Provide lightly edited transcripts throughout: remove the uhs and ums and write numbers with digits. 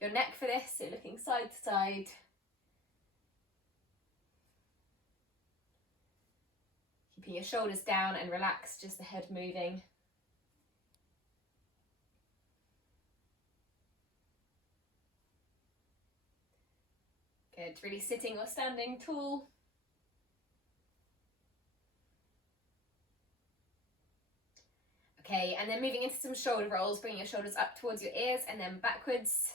your neck for this, so looking side to side. Keeping your shoulders down and relaxed, just the head moving. Good, really sitting or standing tall. Okay, and then moving into some shoulder rolls, bringing your shoulders up towards your ears and then backwards.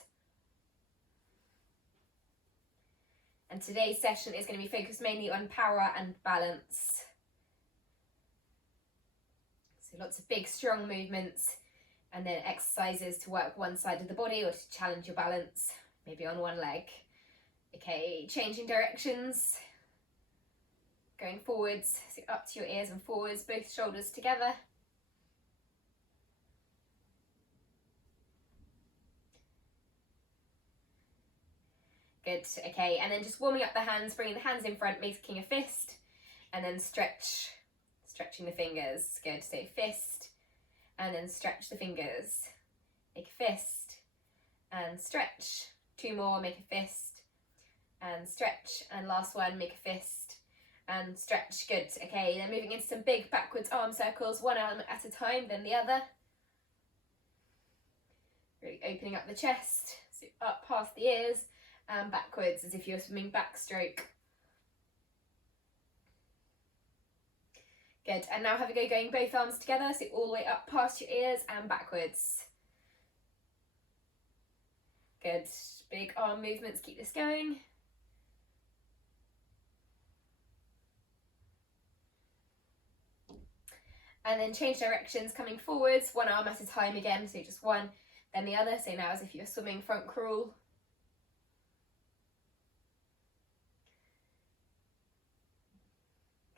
And today's session is going to be focused mainly on power and balance. So lots of big, strong movements, and then exercises to work one side of the body or to challenge your balance, maybe on one leg. Okay, changing directions, going forwards, so up to your ears and forwards, both shoulders together. Good, okay, and then just warming up the hands, bringing the hands in front, making a fist, and then stretching the fingers. Good, so fist, and then stretch the fingers. Make a fist, and stretch. 2 more, make a fist, and stretch, and last one, make a fist, and stretch. Good, okay, then moving into some big backwards arm circles, one arm at a time, then the other. Really opening up the chest, so up past the ears, and backwards as if you're swimming backstroke. Good, and now have a go going both arms together, so all the way up past your ears and backwards. Good, big arm movements, keep this going. And then change directions, coming forwards, one arm at a time again, so just one, then the other, so now as if you're swimming front crawl.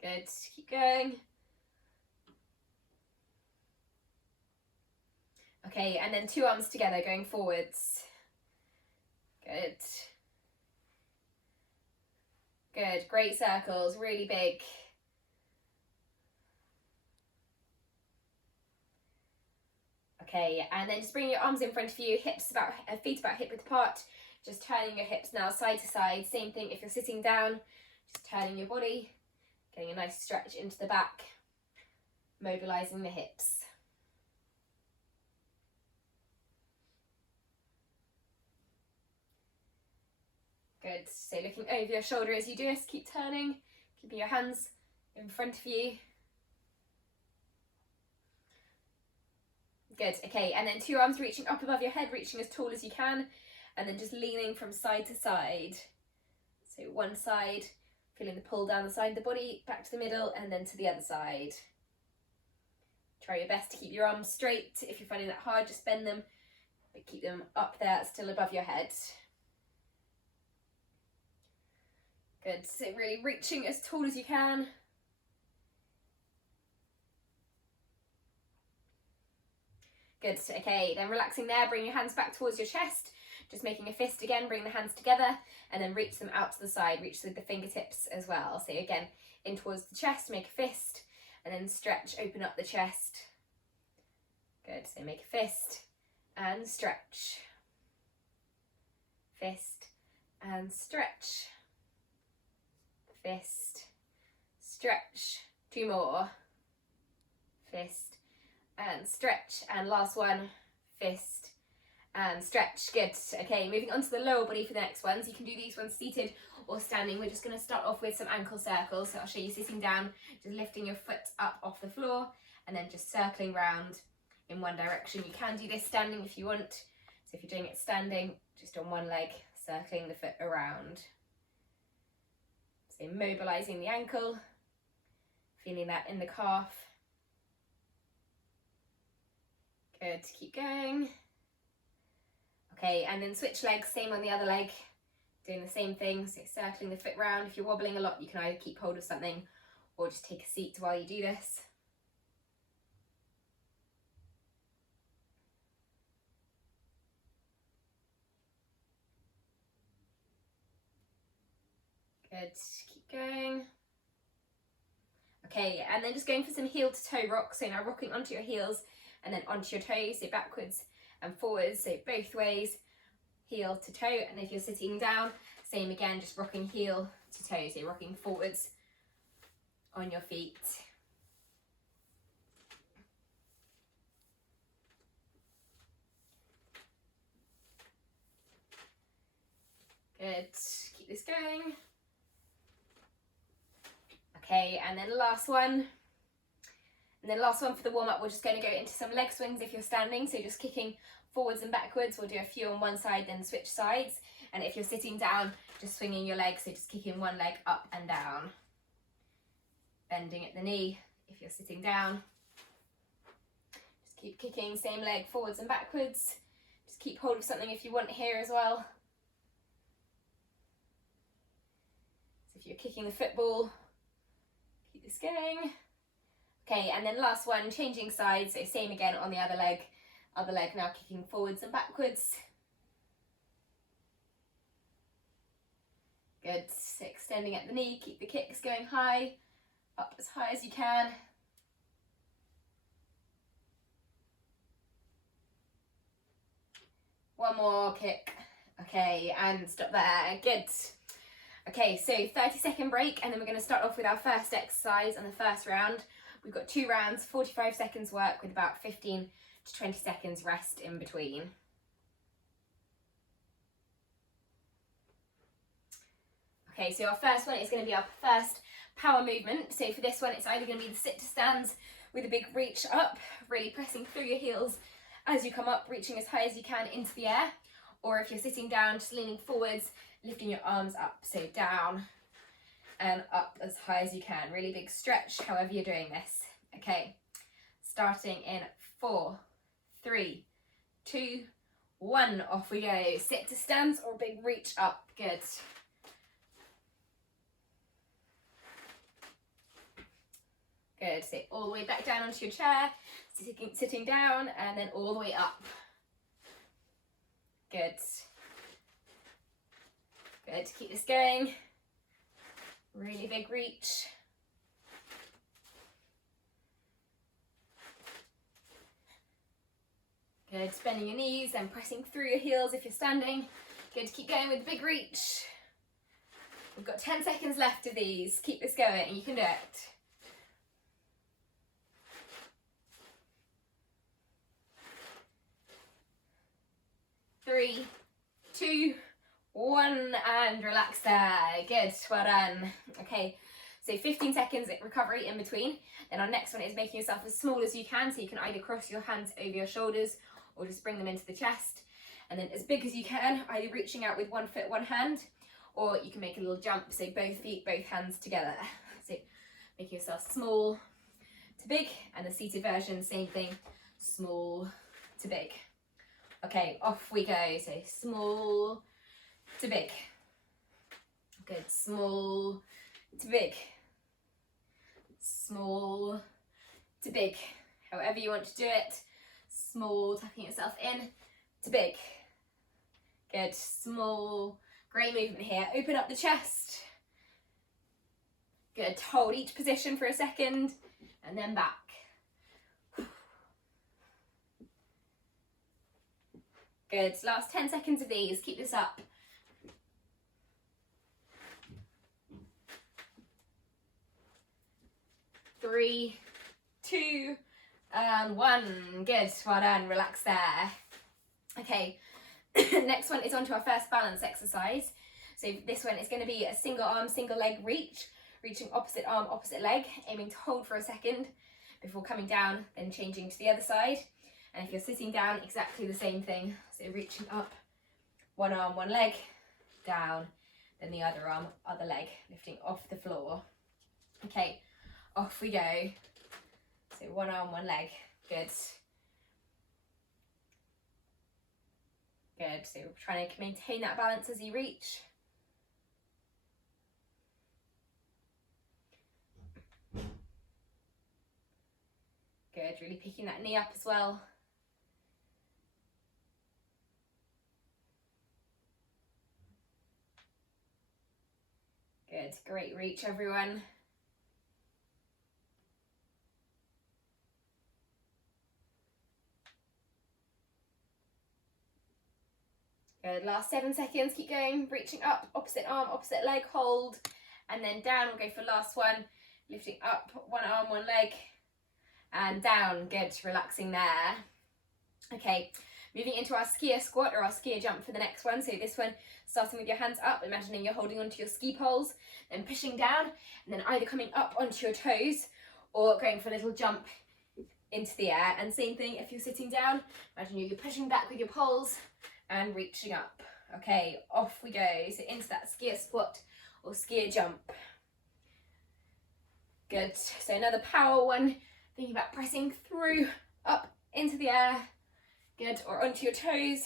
Good, keep going. Okay, and then 2 arms together going forwards. Good. Good, great circles, really big. Okay, and then just bring your arms in front of you, feet about hip width apart, just turning your hips now side to side. Same thing if you're sitting down, just turning your body, getting a nice stretch into the back, mobilising the hips. Good, so looking over your shoulder as you do this, keep turning, keeping your hands in front of you. Good, okay, and then 2 arms reaching up above your head, reaching as tall as you can, and then just leaning from side to side. So one side, feeling the pull down the side of the body, back to the middle, and then to the other side. Try your best to keep your arms straight. If you're finding that hard, just bend them, but keep them up there, still above your head. Good, so really reaching as tall as you can. Good, okay, then relaxing there, bring your hands back towards your chest, just making a fist again, bring the hands together, and then reach them out to the side, reach with the fingertips as well. So again, in towards the chest, make a fist, and then stretch, open up the chest. Good, so make a fist, and stretch. Fist, and stretch. Fist, stretch. 2 more. Fist, and stretch, and last one, fist, and stretch. Good, okay, moving on to the lower body for the next ones. You can do these ones seated or standing. We're just going to start off with some ankle circles, so I'll show you sitting down, just lifting your foot up off the floor, and then just circling round in one direction. You can do this standing if you want, so if you're doing it standing, just on one leg, circling the foot around. So mobilising the ankle, feeling that in the calf. Good, keep going. Okay, and then switch legs, same on the other leg, doing the same thing, so circling the foot round. If you're wobbling a lot, you can either keep hold of something or just take a seat while you do this. Good, keep going. Okay, and then just going for some heel to toe rock. So now rocking onto your heels and then onto your toes, so backwards and forwards, so both ways. heel to toe. And if you're sitting down, same again, just rocking heel to toe, so rocking forwards on your feet. Good, keep this going. Okay, and then last one. And then last one for the warm-up, we're just going to go into some leg swings if you're standing, so just kicking forwards and backwards. We'll do a few on one side, then switch sides. And if you're sitting down, just swinging your legs, so just kicking one leg up and down. Bending at the knee if you're sitting down. Just keep kicking, same leg forwards and backwards. Just keep hold of something if you want here as well. So if you're kicking the football, keep this going. Okay, and then last one, changing sides, so same again on the other leg now kicking forwards and backwards. Good, so extending at the knee, keep the kicks going high, up as high as you can. One more kick, okay, and stop there, good. Okay, so 30-second break, and then we're going to start off with our first exercise on the first round. We've got 2 rounds, 45 seconds work with about 15 to 20 seconds rest in between. Okay, so our first one is going to be our first power movement. So for this one, it's either going to be the sit to stands with a big reach up, really pressing through your heels as you come up, reaching as high as you can into the air. Or if you're sitting down, just leaning forwards, lifting your arms up, so down and up as high as you can. Really big stretch, however you're doing this. Okay, starting in 4, 3, 2, 1, off we go. Sit to stands or big reach up, good. Good, so all the way back down onto your chair, sitting down, and then all the way up. Good. Good, keep this going. Really big reach. Good, bending your knees and pressing through your heels if you're standing. Good, keep going with big reach. We've got 10 seconds left of these. Keep this going, you can do it. 3, 2, 1, and relax there. Good, well done. Okay, so 15 seconds recovery in between. Then our next one is making yourself as small as you can, so you can either cross your hands over your shoulders or just bring them into the chest. And then as big as you can, either reaching out with one foot, one hand, or you can make a little jump, so both feet, both hands together. So making yourself small to big, and the seated version, same thing, small to big. Okay, off we go. So small to big. Good, small to big. Small to big. However you want to do it. Small, tucking yourself in to big. Good, small, great movement here. Open up the chest. Good, hold each position for a second and then back. Good, last 10 seconds of these, keep this up. 3, 2, and 1. Good, well done, relax there. Okay, next one is on to our first balance exercise. So this one is going to be a single arm, single leg reach, reaching opposite arm, opposite leg, aiming to hold for a second before coming down, then changing to the other side. And if you're sitting down, exactly the same thing. So reaching up, one arm, one leg, down, then the other arm, other leg, lifting off the floor. Okay, off we go. So one arm, one leg, good. Good, so trying to maintain that balance as you reach. Good, really picking that knee up as well. Good, great reach everyone. Good, last 7 seconds, keep going, reaching up, opposite arm, opposite leg, hold, and then down. We'll go for last one, lifting up, one arm, one leg, and down. Good, relaxing there. Okay, moving into our skier squat or our skier jump for the next one. So this one, starting with your hands up, imagining you're holding onto your ski poles, then pushing down, and then either coming up onto your toes or going for a little jump into the air. And same thing if you're sitting down, imagine you're pushing back with your poles and reaching up. Okay, off we go. So into that skier squat or skier jump. Good, so another power one, thinking about pressing through, up into the air. Good, or onto your toes.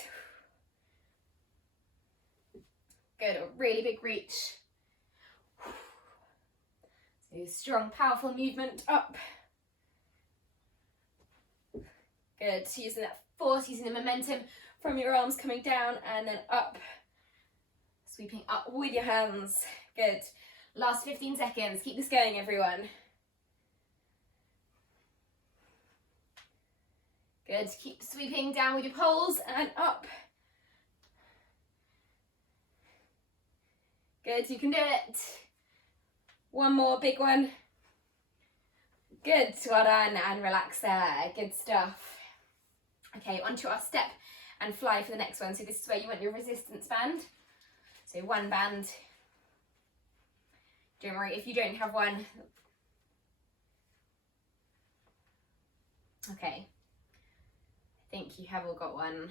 Good, a really big reach. So strong, powerful movement up. Good, so using that force, using the momentum from your arms coming down and then up. Sweeping up with your hands. Good. Last 15 seconds. Keep this going, everyone. Good. Keep sweeping down with your poles and up. Good. You can do it. One more big one. Good. Well done. And relax there. Good stuff. Okay, onto our step and fly for the next one. So this is where you want your resistance band. So one band. Don't worry if you don't have one. Okay. I think you have all got one.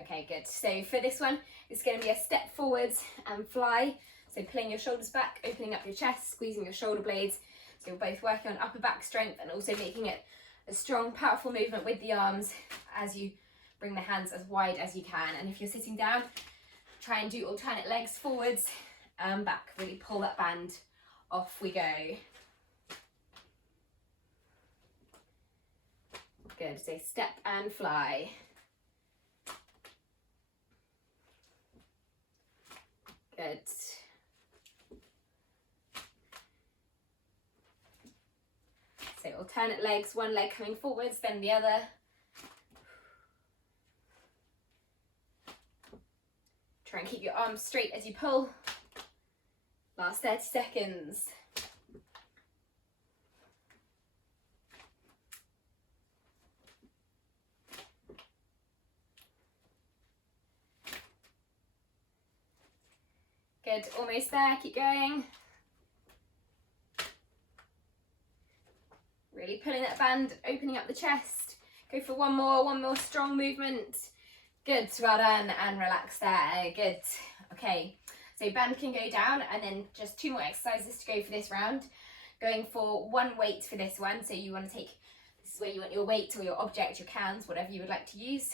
Okay, good. So for this one, it's going to be a step forwards and fly. So pulling your shoulders back, opening up your chest, squeezing your shoulder blades. So you're both working on upper back strength and also making it a strong, powerful movement with the arms as you bring the hands as wide as you can. And if you're sitting down, try and do alternate legs forwards and back. Really pull that band. Off we go. Good. So step and fly. Good. So alternate legs, one leg coming forwards, then the other. Try and keep your arms straight as you pull. Last 30 seconds. Good, almost there, keep going. Really pulling that band, opening up the chest. Go for one more strong movement. Good, well done, and relax there, good. Okay, so band can go down and then just 2 more exercises to go for this round. Going for one weight for this one, so you want to take, this is where you want your weight or your object, your cans, whatever you would like to use.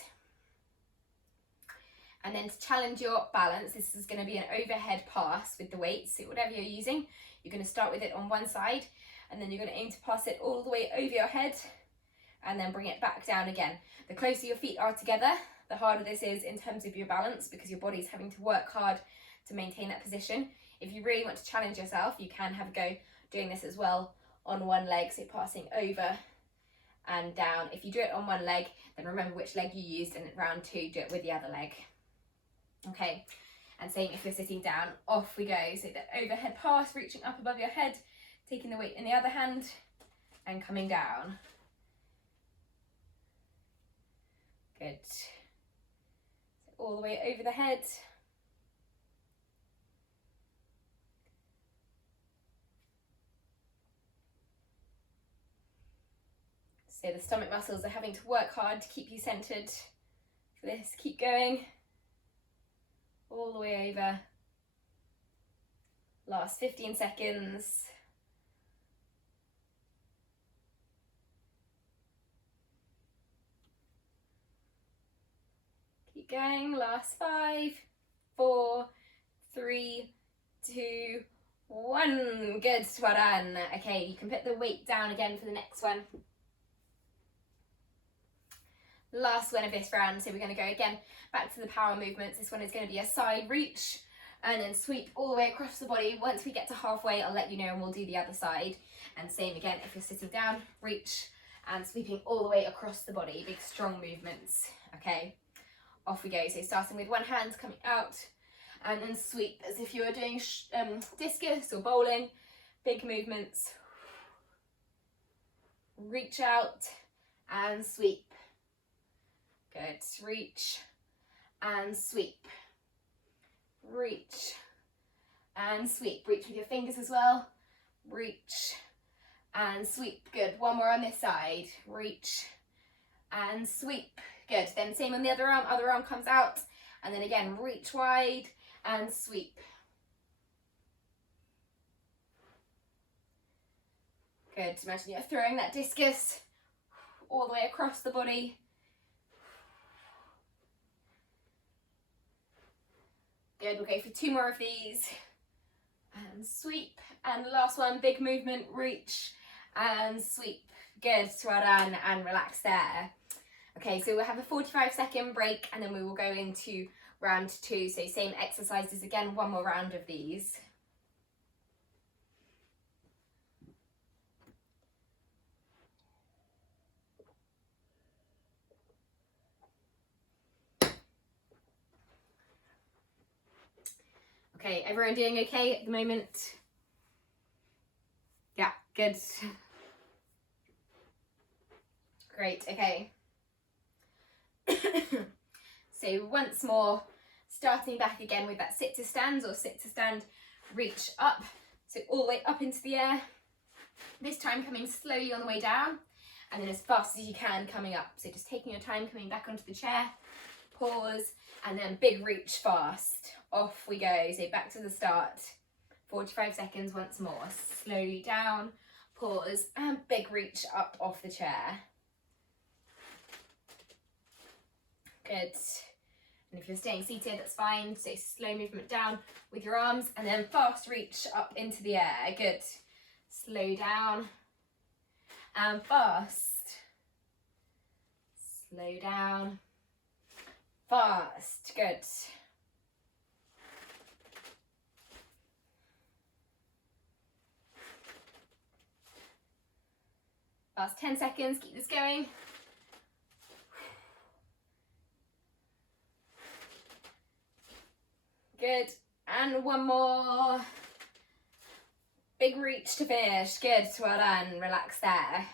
And then to challenge your balance, this is going to be an overhead pass with the weights. So whatever you're using, you're going to start with it on one side and then you're going to aim to pass it all the way over your head and then bring it back down again. The closer your feet are together, the harder this is in terms of your balance because your body's having to work hard to maintain that position. If you really want to challenge yourself, you can have a go doing this as well on one leg, so passing over and down. If you do it on one leg, then remember which leg you used, and round 2, do it with the other leg. Okay, and same if you're sitting down, off we go. So the overhead pass, reaching up above your head, taking the weight in the other hand and coming down. Good. So all the way over the head. So the stomach muscles are having to work hard to keep you centered for this. Keep going. All the way over. Last 15 seconds. Keep going. Last 5, 4, 3, 2, 1. Good, well done. Okay, you can put the weight down again for the next one. Last one of this round, so we're going to go again back to the power movements. This one is going to be a side reach and then sweep all the way across the body. Once we get to halfway, I'll let you know and we'll do the other side. And same again, if you're sitting down, reach and sweeping all the way across the body. Big strong movements. Okay, Off we go. So starting with one hand coming out and then sweep as if you were doing discus or bowling. Big movements. Reach out and sweep. Good. Reach and sweep. Reach and sweep. Reach with your fingers as well. Reach and sweep. Good. One more on this side. Reach and sweep. Good. Then same on the other arm. Other arm comes out. And then again, reach wide and sweep. Good. Imagine you're throwing that discus all the way across the body. Good. We'll go for 2 more of these. And sweep. And last one, big movement, reach and sweep. Good. Well done, and relax there. Okay, so we'll have a 45-second break and then we will go into round 2. So same exercises again, 1 more round of these. Okay, everyone doing okay at the moment? Yeah, good. Great, okay. So once more, starting back again with that sit to stand or sit to stand, reach up. So all the way up into the air. This time coming slowly on the way down and then as fast as you can coming up. So just taking your time coming back onto the chair, pause, and then big reach fast. Off we go. So back to the start. 45 seconds once more. Slowly down, pause, and big reach up off the chair. Good. And if you're staying seated, that's fine. So slow movement down with your arms and then fast reach up into the air. Good. Slow down and fast. Slow down, fast. Good. Last 10 seconds, keep this going. Good, and 1 more. Big reach to finish, good, well done, relax there.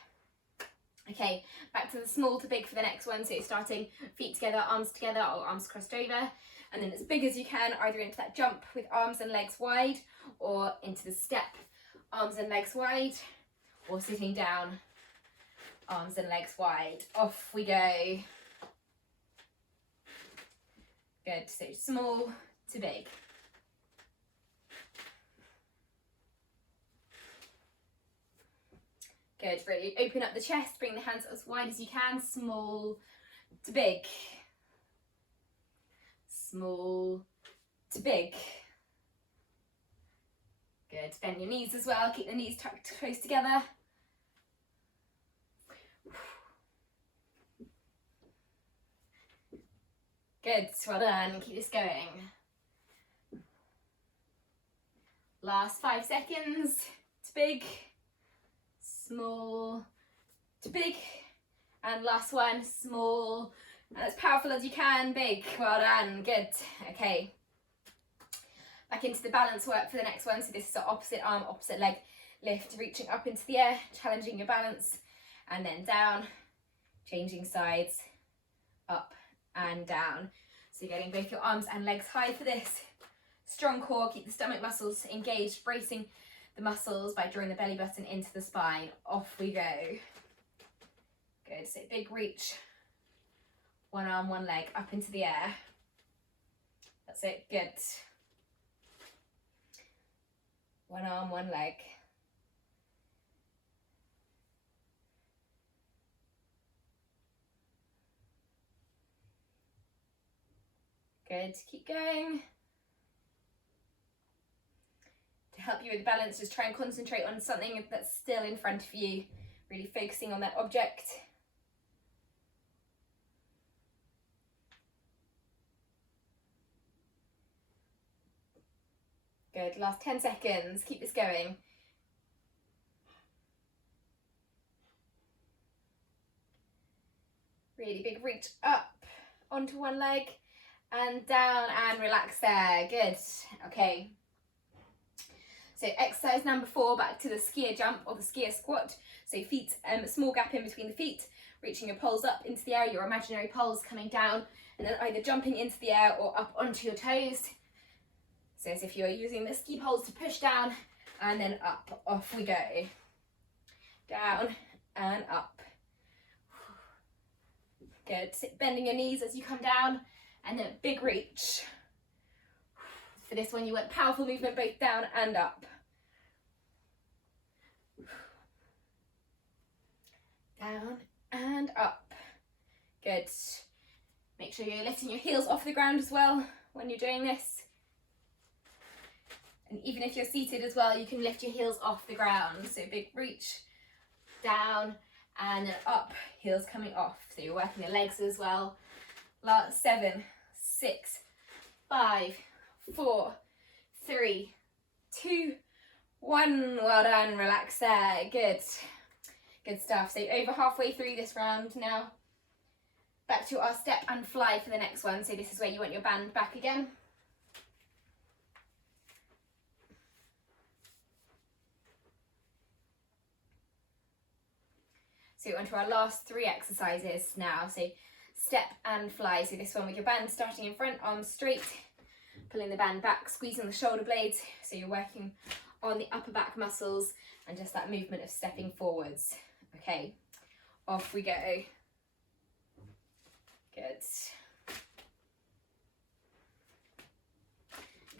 Okay, back to the small to big for the next one, so starting feet together, arms together, or arms crossed over, and then as big as you can, either into that jump with arms and legs wide, or into the step, arms and legs wide, or sitting down, arms and legs wide. Off we go. Good, so small to big. Good, really open up the chest, bring the hands as wide as you can, small to big. Small to big. Good, bend your knees as well, keep the knees tucked close together. Good, well done, keep this going. Last 5 seconds, to big, small to big, and last one, small, and as powerful as you can, big, well done, good. Okay, back into the balance work for the next one. So this is our opposite arm, opposite leg lift, reaching up into the air, challenging your balance, and then down, changing sides, up and down. So you're getting both your arms and legs high for this. Strong core, keep the stomach muscles engaged, bracing the muscles by drawing the belly button into the spine. Off we go. Good, so big reach. 1 arm, 1 leg, up into the air. That's it, good. 1 arm, 1 leg. Good, keep going. To help you with balance, just try and concentrate on something that's still in front of you, really focusing on that object. Good, last 10 seconds, keep this going. Really big reach up onto one leg and down and relax there. Good. Okay. So exercise number 4, back to the skier jump or the skier squat. So feet, a small gap in between the feet, reaching your poles up into the air, your imaginary poles coming down, and then either jumping into the air or up onto your toes. So as if you're using the ski poles to push down, and then up, off we go. Down and up. Good. Bending your knees as you come down, and then big reach. For this one, you want powerful movement both down and up. Down and up. Good. Make sure you're lifting your heels off the ground as well when you're doing this. And even if you're seated as well, you can lift your heels off the ground. So big reach, down and then up, heels coming off. So you're working the legs as well. Last 7, 6, 5, 4, 3, 2, 1. Well done, relax there. Good. Good stuff. So over halfway through this round now. Back to our step and fly for the next one. So this is where you want your band back again. So on to our last 3 exercises now. So step and fly. So this one with your band starting in front, arms straight, pulling the band back, squeezing the shoulder blades. So you're working on the upper back muscles and just that movement of stepping forwards. Okay, off we go. Good.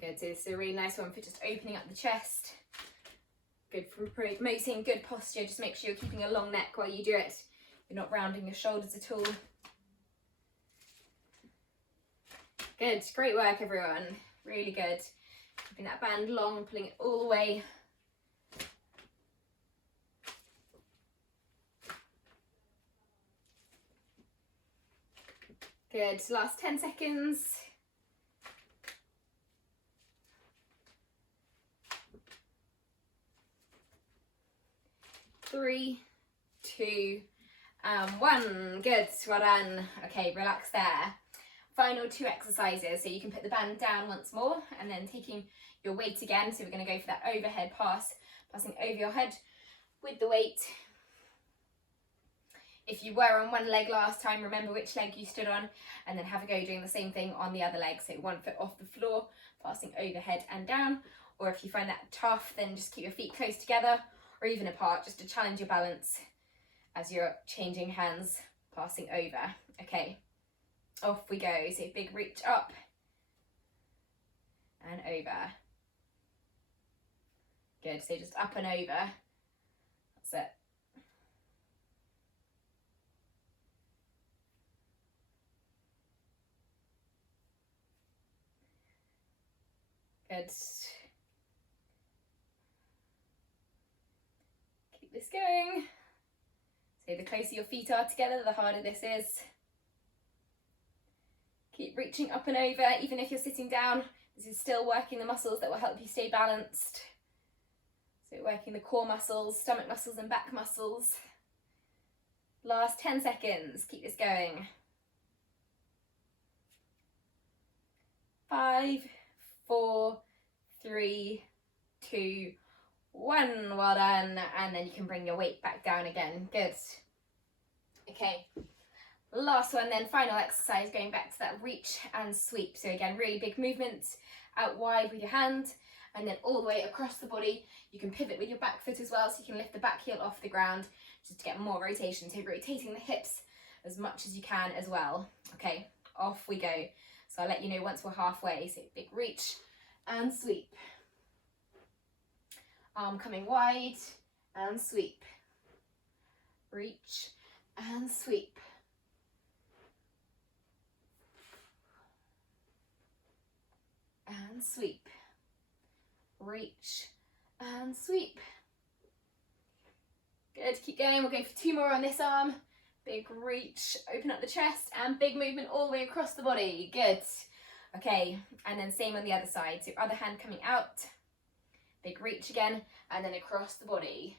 Good, so this is a really nice one for just opening up the chest. Good for promoting good posture. Just make sure you're keeping a long neck while you do it. You're not rounding your shoulders at all. Good, great work everyone. Really good. Keeping that band long, pulling it all the way. Good, last 10 seconds. 3, 2, 1. Good, well done. Okay, relax there. Final 2 exercises. So you can put the band down once more and then taking your weight again. So we're going to go for that overhead pass, passing over your head with the weight. If you were on one leg last time, remember which leg you stood on and then have a go doing the same thing on the other leg. So 1 foot off the floor, passing overhead and down. Or if you find that tough, then just keep your feet close together or even apart, just to challenge your balance as you're changing hands, passing over. Okay, off we go. So big reach up and over. Good, so just up and over. That's it. Good. Keep this going. So the closer your feet are together, the harder this is. Keep reaching up and over, even if you're sitting down. This is still working the muscles that will help you stay balanced. So working the core muscles, stomach muscles and back muscles. Last 10 seconds, keep this going. 5, 4, 3, 2, 1. Well done. And then you can bring your weight back down again. Good. Okay. Last one then, final exercise, going back to that reach and sweep. So again, really big movement out wide with your hand and then all the way across the body. You can pivot with your back foot as well, so you can lift the back heel off the ground just to get more rotation. So rotating the hips as much as you can as well. Okay, off we go. So I'll let you know once we're halfway. So big reach and sweep. Arm coming wide and sweep. Reach and sweep. And sweep. Reach and sweep. Good, keep going. We're going for 2 more on this arm. Big reach, open up the chest and big movement all the way across the body. Good. Okay, and then same on the other side. So other hand coming out. Big reach again and then across the body.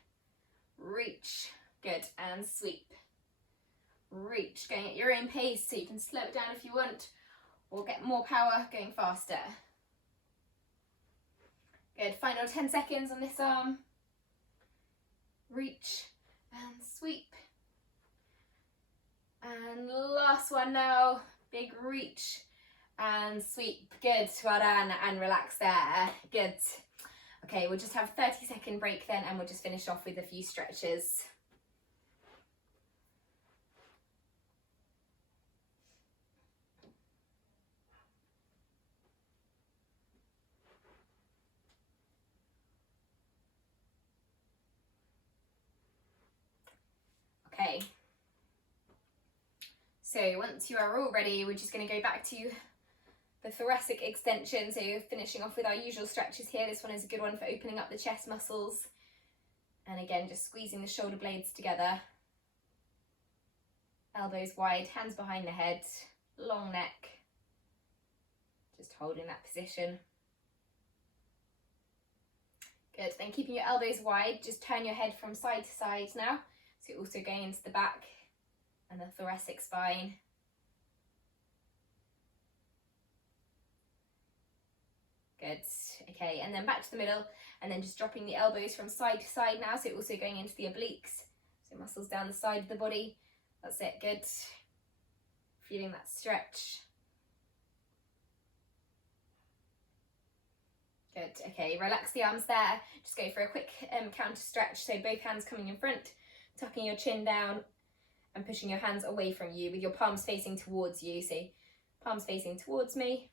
Reach. Good, and sweep. reach, going at your own pace, so you can slow it down if you want, or get more power going faster. Good, final 10 seconds on this arm. Reach and sweep. And last one now, big reach and sweep. Good, well done, and relax there. Good. Okay, we'll just have a 30-second break then, and we'll just finish off with a few stretches. Okay. So once you are all ready, we're just going to go back to the thoracic extension. So you're finishing off with our usual stretches here. This one is a good one for opening up the chest muscles. And again, just squeezing the shoulder blades together. Elbows wide, hands behind the head, long neck. Just holding that position. Good, then keeping your elbows wide, just turn your head from side to side now. So you're also going into the back and the thoracic spine. Good, okay, and then back to the middle, and then just dropping the elbows from side to side now, so also going into the obliques, so muscles down the side of the body. That's it, good. Feeling that stretch. Good, okay, relax the arms there. Just go for a quick counter stretch, so both hands coming in front, tucking your chin down and pushing your hands away from you with your palms facing towards you. So palms facing towards me.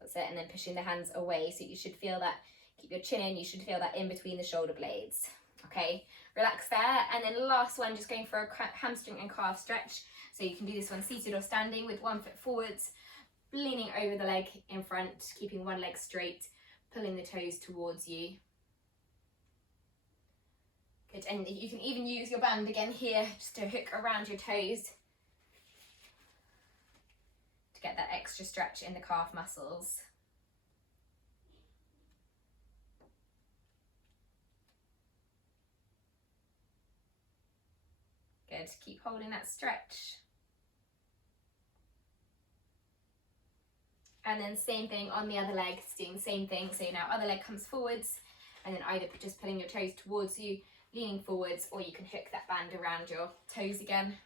That's it, and then pushing the hands away. So you should feel that, keep your chin in, you should feel that in between the shoulder blades. Okay, relax there. And then last one, just going for a hamstring and calf stretch. So you can do this one seated or standing with one foot forwards, leaning over the leg in front, keeping one leg straight, pulling the toes towards you. Good, and you can even use your band again here just to hook around your toes to get that extra stretch in the calf muscles. Good, keep holding that stretch. And then same thing on the other leg, doing the same thing. So now other leg comes forwards, and then either just pulling your toes towards you, leaning forwards, or you can hook that band around your toes again.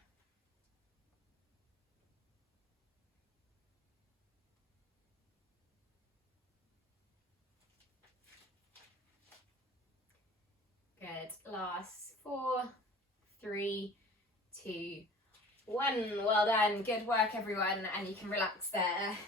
Good, last 4, 3, 2, 1. Well done, good work everyone, and you can relax there.